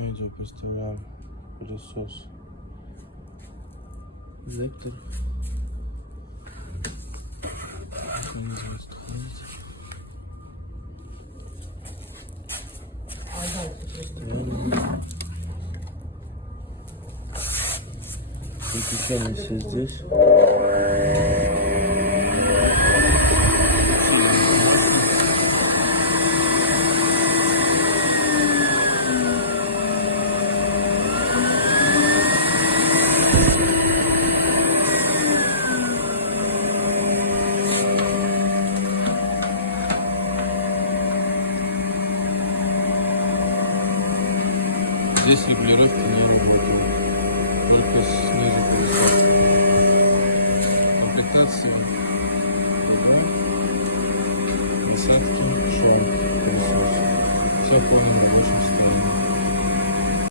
Видеопостоянный пылесос. Вектор. Как он называется? Выключаем все здесь. Здесь регулировка не работает, только снизу колеса. Комплектация насадки, шаг, пылесос. Все в полном рабочем состоянии.